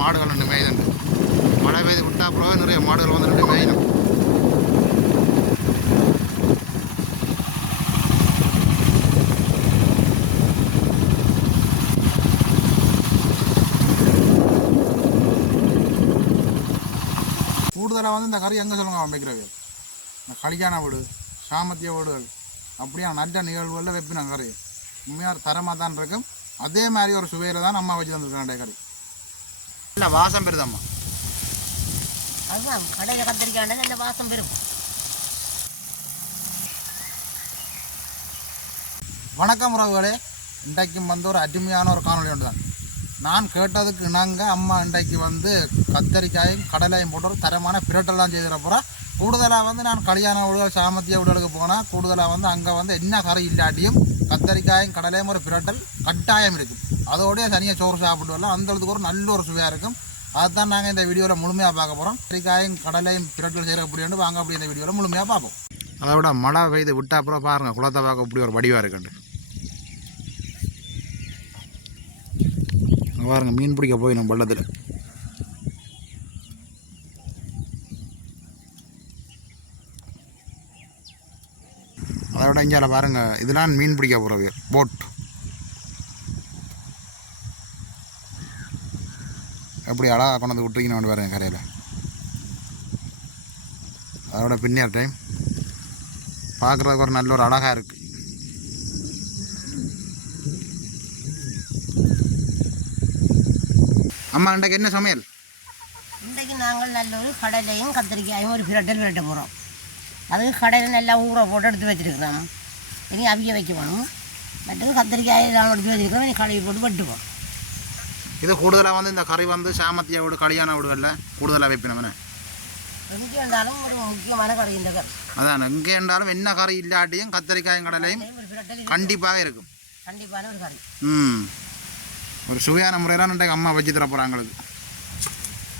மாடுகள் ரெண்டு மேயுதுண்டு மழை பெய்து விட்டா போக நிறைய மாடுகள் வந்து ரெண்டு மேயணும் கூடுதலாக வந்து இந்த கறி எங்கே சொல்லுங்க அவன் வைக்கிறது? இந்த கல்யாண வீடு சாமத்திய வீடுகள் அப்படியே நல்ல நிகழ்வுகளில் வைப்பினாங்க கறி. உண்மையாக தரமாக தான் இருக்கும். அதே மாதிரி ஒரு சுவையில் தான் அம்மா வச்சு தந்துருக்காங்க கறி. இல்லை வாசம் பெறுதம்மா. அதுதான் கடையில் கத்திரிக்காய் நல்ல வாசம் பெரும் வணக்கம் உறவுகளே. இன்றைக்கும் வந்து ஒரு அருமையான ஒரு காணொளி ஒன்று தான் நான் கேட்டதுக்கு இணங்க அம்மா இன்றைக்கு வந்து கத்தரிக்காயும் கடலையும் போட்டு ஒரு தரமான பிரட்டல் தான் செய்திருப்போம் கூடுதலாக வந்து நான் கல்யாண வீடுகள் சாமத்திய உடலுக்கு போனால் கூடுதலாக வந்து அங்கே வந்து என்ன கறி இல்லாட்டியும் கத்தரிக்காயும் கடலையும் ஒரு பிரட்டல் கட்டாயம் இருக்கும். அதோடய தனியாக சோறு சாப்பிட்டு வரலாம். அந்த அளவுக்கு ஒரு நல்ல ஒரு சுவையாக இருக்கும். அதுதான் நாங்கள் இந்த வீடியோவில் முழுமையாக பார்க்க போகிறோம் கத்திரிக்காயும் கடலையும் பிரட்டல் செய்கிற அப்படின்னு வாங்க அப்படி இந்த வீடியோவில் முழுமையாக பார்ப்போம். அதை விட மழை பெய்து விட்டாப்புறம் பாருங்கள் குளத்தை பார்க்க இப்படி ஒரு வடிவாக இருக்குண்டு பாருங்கள் மீன் பிடிக்க போய் நம்ம வெள்ளத்தில். விட இங்கே பாருங்க இதெல்லாம் மீன் பிடிக்க போகிறது போட் எப்படி அழகாக கொண்டாந்து வந்து விட்டுருக்கீங்க பாருங்க கரையில். அதோட பின்னர் டைம் பார்க்குறதுக்கு ஒரு நல்ல ஒரு அழகாக இருக்குது அம்மா இன்றைக்கு என்ன சமையல்? இன்றைக்கு நாங்கள் நல்ல ஒரு கடலையும் கத்திரிக்காயும் ஒரு பிரட்டல் விரட்ட போகிறோம் அது கடையில் நல்லா ஊற போட்டு எடுத்து வச்சுருக்கிறோம் இனி அவிய வைக்கணும் மற்றது கத்திரிக்காயை எல்லாம் எடுத்து வச்சுருக்கிறோம் இனி கடையை போட்டு வெட்டுவோம் இது கூடுதலாக வந்து இந்த கறி வந்து சாமத்திய வீடு கல்யாண வீடுகளில் கூடுதலாக வைப்பினவனே எங்கே இருந்தாலும் ஒரு முக்கியமான கடை இந்த கடை அதான் எங்கே இருந்தாலும் என்ன கறி இல்லாட்டியும் கத்தரிக்காயும் கடலையும் கண்டிப்பாக இருக்கும் கண்டிப்பான ஒரு கடை ம் ஒரு சுவையான முறையில் அம்மா வச்சு தர போகிறாங்களுக்கு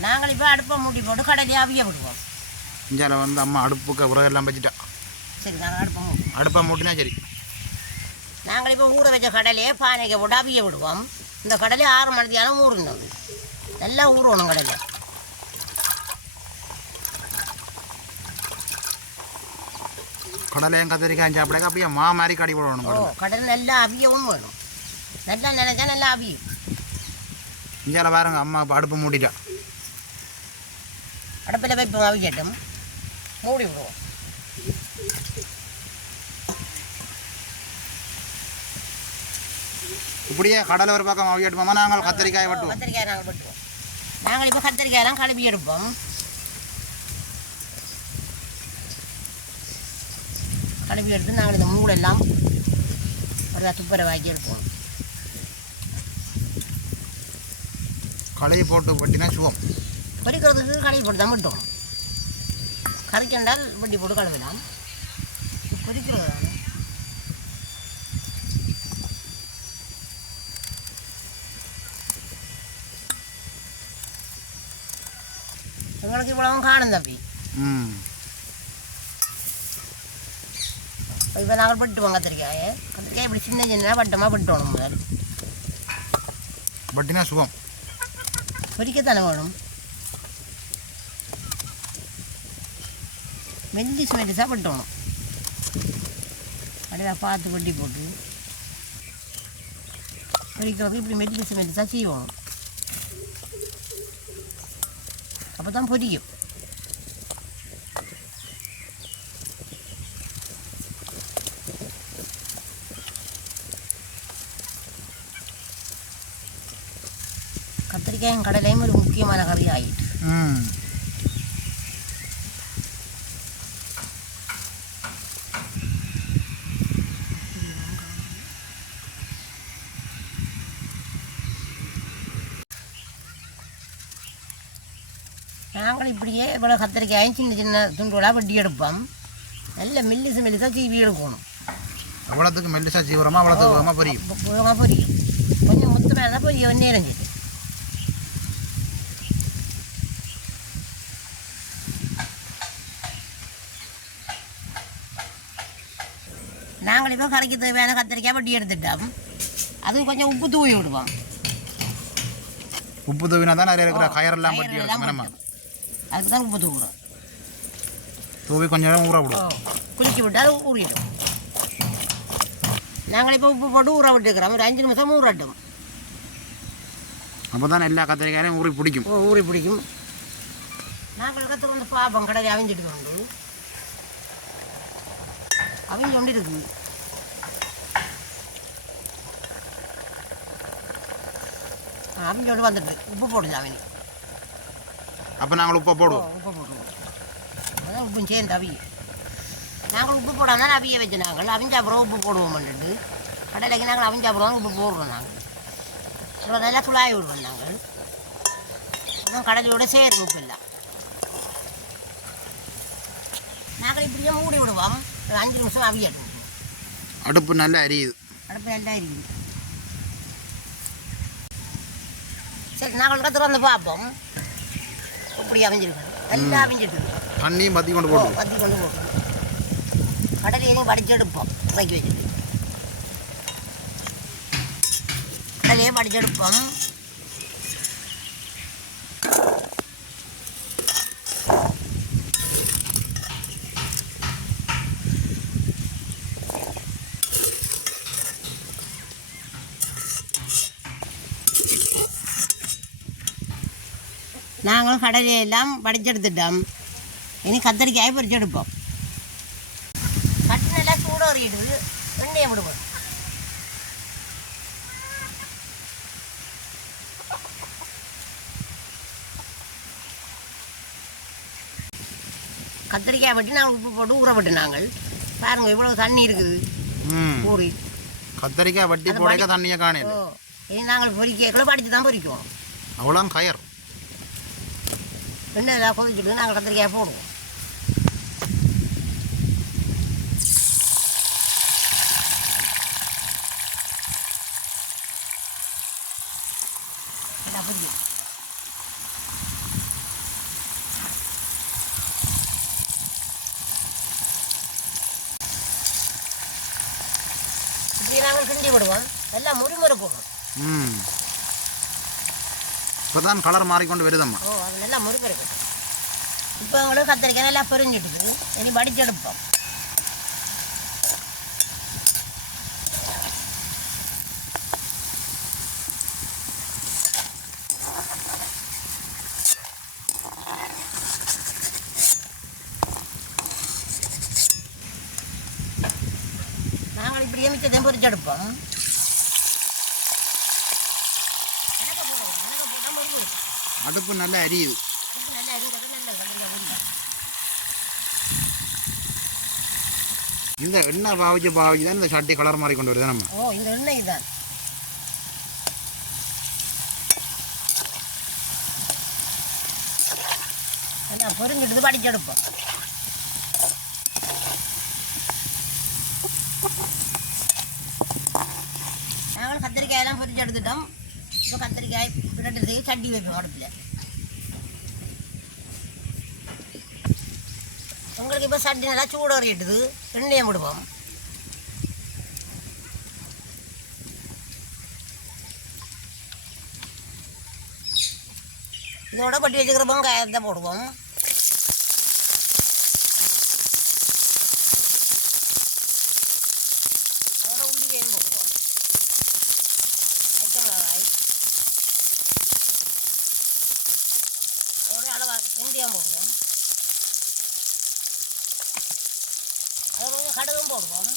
நாங்கள் இப்போ அடுப்பை மூட்டி போட்டு கடையிலே அவிய விடுவோம் இந்தியாவில் வந்து அம்மா அடுப்புக்கு உரகெல்லாம் வச்சுட்டா. சரி நாங்கள் அடுப்பை மூட்டி அடுப்பை மூட்டினா சரி. நாங்கள் இப்போ ஊற வச்ச கடலையே பானைக்கு போட்டு அவிய விடுவோம். இந்த கடலை ஆறு மணித்தியாலும் ஊறணும். நல்லா ஊறணும் கடலை. கடலையும் கத்திரிக்காயும் சாப்பிடாக்க அப்படியே மா மாதிரி கடி போடணும் ஓ கடல். நல்லா அவியவும் வேணும். நல்லா நினைச்சா நல்லா அவியும். இந்தியாவில் பாருங்க அம்மா அடுப்பு மூட்டிட்டா. அடுப்பில் வைப்போம் அவிக்கட்டும். மூடி விடுவோம். இப்படியே கடலை ஒரு பக்கம் அவியட்டுமாமா நாங்கள் கத்திரிக்காய் வெட்டுவோம். கத்திரிக்காய் நாங்கள் வெட்டுவோம். நாங்கள் இப்போ கத்திரிக்காயெல்லாம் கழுவி எடுப்போம். கழுவி எடுத்து நாங்கள் இந்த மூடெல்லாம் ஒரு துப்பரை வாக்கி எடுப்போம். களையை போட்டு வெட்டினா சுகம். பொரிக்கிறதுக்கு கழுவி போட்டு தான் வெட்டுவோம் கறிக்கண்டால் வெட்டி போட்டு கழுவிடலாம். பொரிக்கிறது தானே உங்களுக்கு இவ்வளவும் காணும் தம்பி. ம். இப்போ நாங்கள் வெட்டுவோம் கத்திரிக்காயை. கத்திரிக்காய் இப்படி சின்ன சின்ன வட்டமாக வெட்டணும் முதல் வெட்டினா சுகம். பொரிக்கத்தானே வேணும்? மெல்லிசு மெல்லிசாக வெட்டணும். அப்படியே பார்த்து கொட்டி போட்டு. பொரிக்கிறதுக்கு இப்படி மெல்லிசு மெல்லிசாக செய்வோம் அப்போ தான் பொரிக்கும் கத்திரிக்காயும் கடலையும் ஒரு முக்கியமான கறி ஆயிட்டு நாங்கள் இப்படியே இவ்வளோ கத்திரிக்காயும் சின்ன சின்ன துண்டுகளாக வெட்டி எடுப்போம். நல்ல மெல்லிசு மெல்லிசாக சீவி எடுக்கணும். எவ்வளோத்துக்கு மெல்லிசா சீவிரமா அவ்வளோத்துக்கு வேகமாக பொரியும். போக பொரியும். கொஞ்சம் முத்து மேலே பொரிய நேரம் செய்து நாங்கள் இப்போ கறிக்கு தேவையான கத்திரிக்காய் வெட்டி எடுத்துட்டோம். அதுக்கு கொஞ்சம் உப்பு தூவி விடுவோம். உப்பு தூவினா தான் அதில் இருக்கிற கயரெல்லாம் பட்டி பட்டும். அதுக்கு தான் உப்பு தூக்குறோம் தூவி கொஞ்ச நேரம் ஊற விடும் குளிச்சு விட்டால் ஊறிடும். நாங்கள் இப்போ உப்பு போட்டு ஊற விட்டுருக்கிறோம். ஒரு அஞ்சு நிமிஷம் ஊறட்டும். அப்போ தான் எல்லா கத்திரிக்காயும் ஊறி பிடிக்கும். ஊ- ஊறி பிடிக்கும். நாங்கள் கற்றுக்கு வந்து பார்ப்போம் கடையில் அவிஞ்சிட்டு கொண்டு அவிஞ்சு கொண்டு இருக்குது அவிஞ்சு கொண்டு வந்துட்டு உப்பு போடுது அவனி அப்போ நாங்கள் உப்பை போடுவோம் உப்பு போட்டுருவோம் அதான் உப்பும் சேர்ந்து அவிய நாங்கள் உப்பு போடாமல் அவிய வச்சு நாங்கள் அவிஞ்ச அப்புறம் உப்பு போடுவோம்ட்டு கடையிலைக்கு நாங்கள் அவிஞ்ச அப்புறம் உப்பு போடுறோம் நாங்கள் அப்புறம் நல்லா குழாய் விடுவோம் நாங்கள் அப்புறம் கடலையோட சேரும் உப்பு எல்லாம் நாங்கள் இப்படியே மூடி விடுவோம் ஒரு அஞ்சு நிமிஷம் அவியட்டும் அடுப்பு நல்லா அரியுது அடுப்பு நல்லா இருக்குது சரி நாங்கள் கற்று வந்து பார்ப்போம் இப்படி அவிஞ்சிருக்கு நல்லா அவிஞ்சிட்டு தண்ணியும் பற்றி கொண்டு போடுவோம் பத்தி கொண்டு போகும் கடலையும் வடிச்செடுப்போம். இறக்கி வச்சுட்டு கடலையே வடிச்செடுப்போம். நாங்களும் கடலையெல்லாம் வடிச்செடுத்துட்டோம் இனி கத்தரிக்காய் பொரிச்செடுப்போம் கட்டு நல்லா சூடேறிடுது எண்ணெயை விடுவோம் கத்திரிக்காய் வெட்டி நாங்கள் உப்பு போட்டு ஊற விட்டு நாங்கள் பாருங்க இவ்வளோ தண்ணி இருக்குது ஊறி கத்திரிக்காய் வட்டி போடைக்க தண்ணியை காணையில் இனி நாங்கள் பொரிக்கக்குள்ள படித்து தான் பொரிக்குவோம் அவ்வளோ கயர் என்ன எல்லாம் கொதிச்சுட்டு நாங்கள் கத்திரிக்காய் போடுவோம் எல்லாம் பொரிக்கும் இப்படி நாங்கள் கிண்டி விடுவோம் எல்லாம் முறுமுறுக்கும் ம் இப்போ தான் கலர் மாறிக்கொண்டு வருதம்மா. ஓ அது நல்லா முறுக்கு இருக்குது இப்போ உங்களுக்கு கத்திரிக்காய் நல்லா பிரிஞ்சிட்டுது. இனி வடிச்செடுப்போம் நாங்கள் இப்படியே மிச்சத்தையும் பொரிச்செடுப்போம் எனக்கு போடுவோம் எனக்கு போட்டால் முறுக்கு அடுப்பு நல்லா அரியுது. இந்த எண்ணெய் பாவிச்சு பாவிச்சு தான் இந்த சட்டி கலர் மாதிரி கொண்டு வருது நம்ம. ஓ இந்த எண்ணெய் தான் நல்லா பொருங்கிட்டு படிச்செடுப்போம் நாங்களும் கத்திரிக்காயெல்லாம் பொரிச்சு எடுத்துட்டோம். இப்போ கத்திரிக்காய் பிரட்டுறதுக்கு சட்டி வைப்பேன் அடுப்பில் உங்களுக்கு இப்போ சட்டி நல்லா சூடு வரையிட்டுது எண்ணெயை விடுவோம் இதோட பட்டி வச்சுக்கிற வெங்காயத்தை போடுவோம் அதோட உள்ளியையும் போடுவோம் பச்சை மிளகாய் அதோட அளவா வெந்தயம் போடுவோம் அதோட கொஞ்சம் கடுகும் போடுவோம்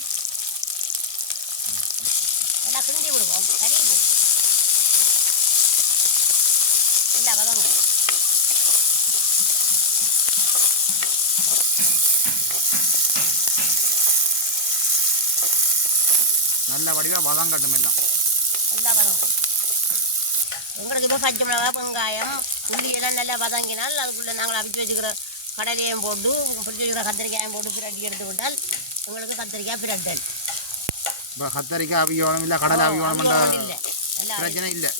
நல்லா கிண்டி விடுவோம் கறி போடுவோம் இல்லை வதங்க நல்ல வடிவாக வதம் கட்டும் எல்லாம். நல்லா வதங்கும் உங்களுக்கு இப்போ பச்சை மிளகா வெங்காயம் உள்ளி எல்லாம் நல்லா வதங்கினால் அதுக்குள்ளே நாங்கள் அவிச்சு வச்சுக்கிற கடலையும் போட்டு பிடிச்சி வச்சுக்கிற கத்திரிக்காயும் போட்டு பிரட்டி எடுத்து விட்டால் உங்களுக்கு கத்திரிக்காய் பிரட்டல். இப்போ கத்தரிக்காய் அவியோணம் இல்லை கடலை அவியோணம்ன்ற இல்லை. நல்லா பிரச்சனை இல்லை.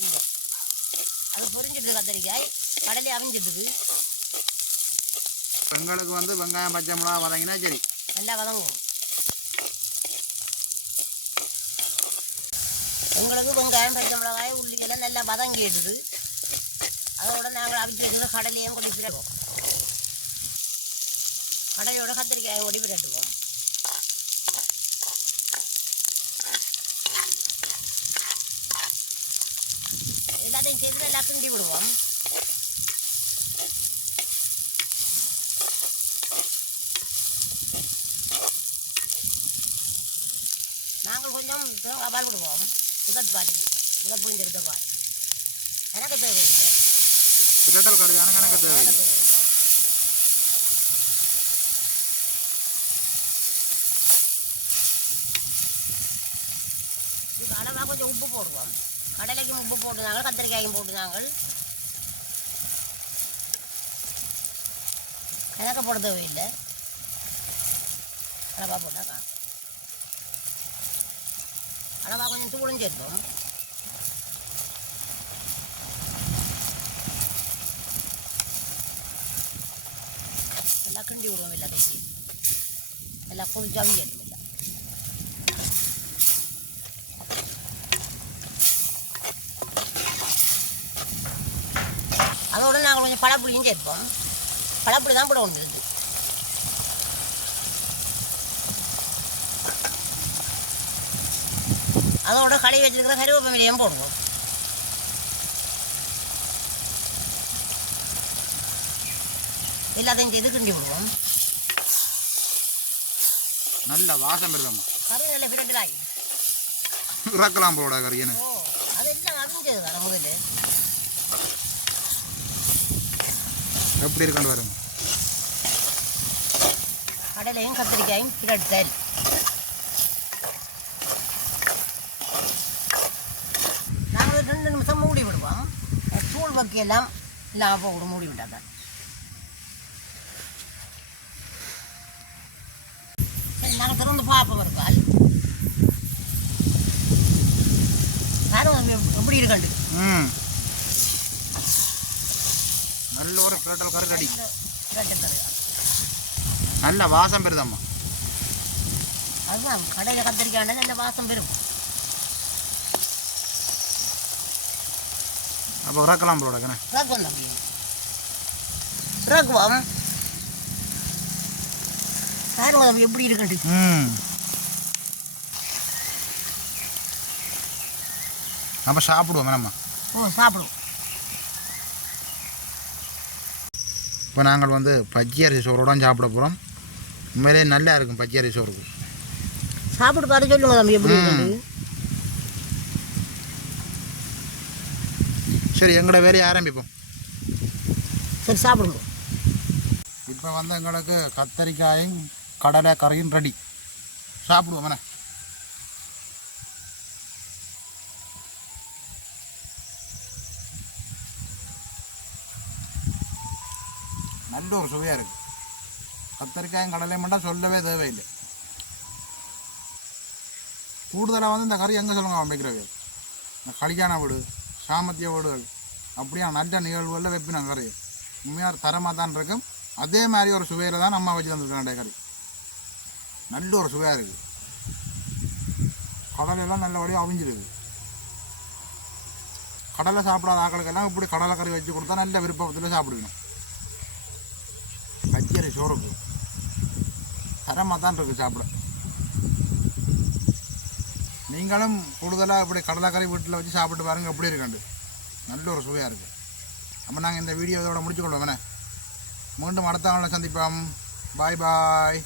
அது பொரிஞ்சிட்டு கத்திரிக்காய். கடலை அவிஞ்சிட்டுது எங்களுக்கு வந்து வெங்காயம் பச்சை மிளகா வதங்கினா சரி. நல்லா வதங்கும். உங்களுக்கு வெங்காயம் பச்சை மிளகாய் உள்ளி எல்லாம் நல்லா வதங்கிடுது. அதோட நாங்கள் அவிச்சு வச்சுக்கிற கடலையும் கொடி பிறக்கும் கடலையோட கத்திரிக்காயும் கொடி பிரட்டுவோம். சேர்த்து நல்லா கிண்டி விடுவோம் நாங்கள் கொஞ்சம் பால் விடுவோம் முதல் பால் முதல் புரிஞ்செடுத்த பால் எனக்கு தேவையில்லை பிரட்டல் தேவையில்லை எனக்கு தேவையில்லை இதுக்கு அளவாக கொஞ்சம் உப்பு போடுவோம் கடலைக்கும் உப்பு போட்டுனாங்க கத்திரிக்காயும் போட்டுனாங்க எனக்கு போட தேவையில்லை. அளவாக போட்டாக்கா அளவாக கொஞ்சம் தூளும் சேர்த்தோம். எல்லாம் கிண்டி விடுவோம் எல்லாத்தையும். எல்லாம் கொதிச்சு அவியட்டும் எல்லாம் அதோட நாங்கள் கொஞ்சம் பழப்புளியும் சேர்ப்போம் பழப்புளி தான் போட உண்டு அதோட கடை வச்சிருக்கிற கருவேப்பமிலையும் போடுவோம். எல்லாத்தையும் செய்து கிண்டி விடுவோம். நல்ல வாசம் இருக்கும்மா கறி நல்ல பிரட்டலாகி இறக்கலாம் போட கறியன்னு. ஓ அதெல்லாம் அவிஞ்சது தானே முதல்ல? எப்படி இருக்காண்டு வரும் கடலையும் கத்திரிக்காயும் பிரட் சரி நாங்கள் ரெண்டு நிமிஷம் மூடி விடுவோம். தூள் வக்கையெல்லாம் இல்லாமல் போக மூடி விட்டாங்க நாங்கள் திறந்து பார்ப்போம் பால் யாரும் எப்படி இருக்கண்டு ம். ரெடி பிரட்டு தருவா நல்ல வாசம் பெறுதம்மா. அதுதான் கடையில் கத்திரிக்காய் நல்ல வாசம் பெரும் அப்போ இறக்கலாம் போட கண்ணே ரகுவம் தம்பி. ரகுவம் பாருங்க தம்பி எப்படி இருக்குண்டு ம். அப்போ சாப்பிடுவோம் நம்ம ஓ சாப்பிடுவோம். இப்போ நாங்கள் வந்து பச்சை அரிசி சோறோட சாப்பிட போகிறோம் உண்மையிலே நல்லா இருக்கும் பச்சை அரிசி சோறுக்கு. சாப்பிட்டு பாரு சொல்லுங்க தம்பி எப்படி சரி எங்களோட வேலையை ஆரம்பிப்போம். சரி சாப்பிடுங்க. இப்போ வந்து எங்களுக்கு கத்தரிக்காயும் கடலை கறியும் ரெடி சாப்பிடுவோம் என்ன? நல்ல ஒரு சுவையாக இருக்குது கத்தரிக்காயும் கடலையும் மட்டும் சொல்லவே தேவையில்லை. கூடுதலாக வந்து இந்த கறி எங்கே சொல்லுங்க வைக்கிறது இந்த கல்யாண வீடு சாமத்திய வீடுகள். அப்படியே? நல்ல நிகழ்வுகளில் வைப்பின கறி. உண்மையாக தரமாக தான் இருக்கும். அதே மாதிரி ஒரு சுவையில் தான் நம்ம வச்சு தந்துருக்கேன் கறி. நல்ல ஒரு சுவையாக இருக்குது கடலையெல்லாம் நல்லபடியாக அவிஞ்சிருக்கு கடலை சாப்பிடாத ஆக்களுக்கெல்லாம் இப்படி கடலை கறி வச்சு கொடுத்தா நல்ல விருப்பத்தில் சாப்பிடுக்கணும். சோறு சோறுக்கு தரமாக தான் இருக்குது சாப்பிட. நீங்களும் கூடுதலாக இப்படி கடலாக்கரை வீட்டில் வச்சு சாப்பிட்டு பாருங்கள் எப்படி இருக்காண்டு நல்ல ஒரு சுவையாக இருக்குது அப்போ நாங்கள் இந்த வீடியோ இதோட முடிச்சுக்கொள்வோம் வேணே மீண்டும் அடுத்த நாளில் சந்திப்போம். பாய் பாய்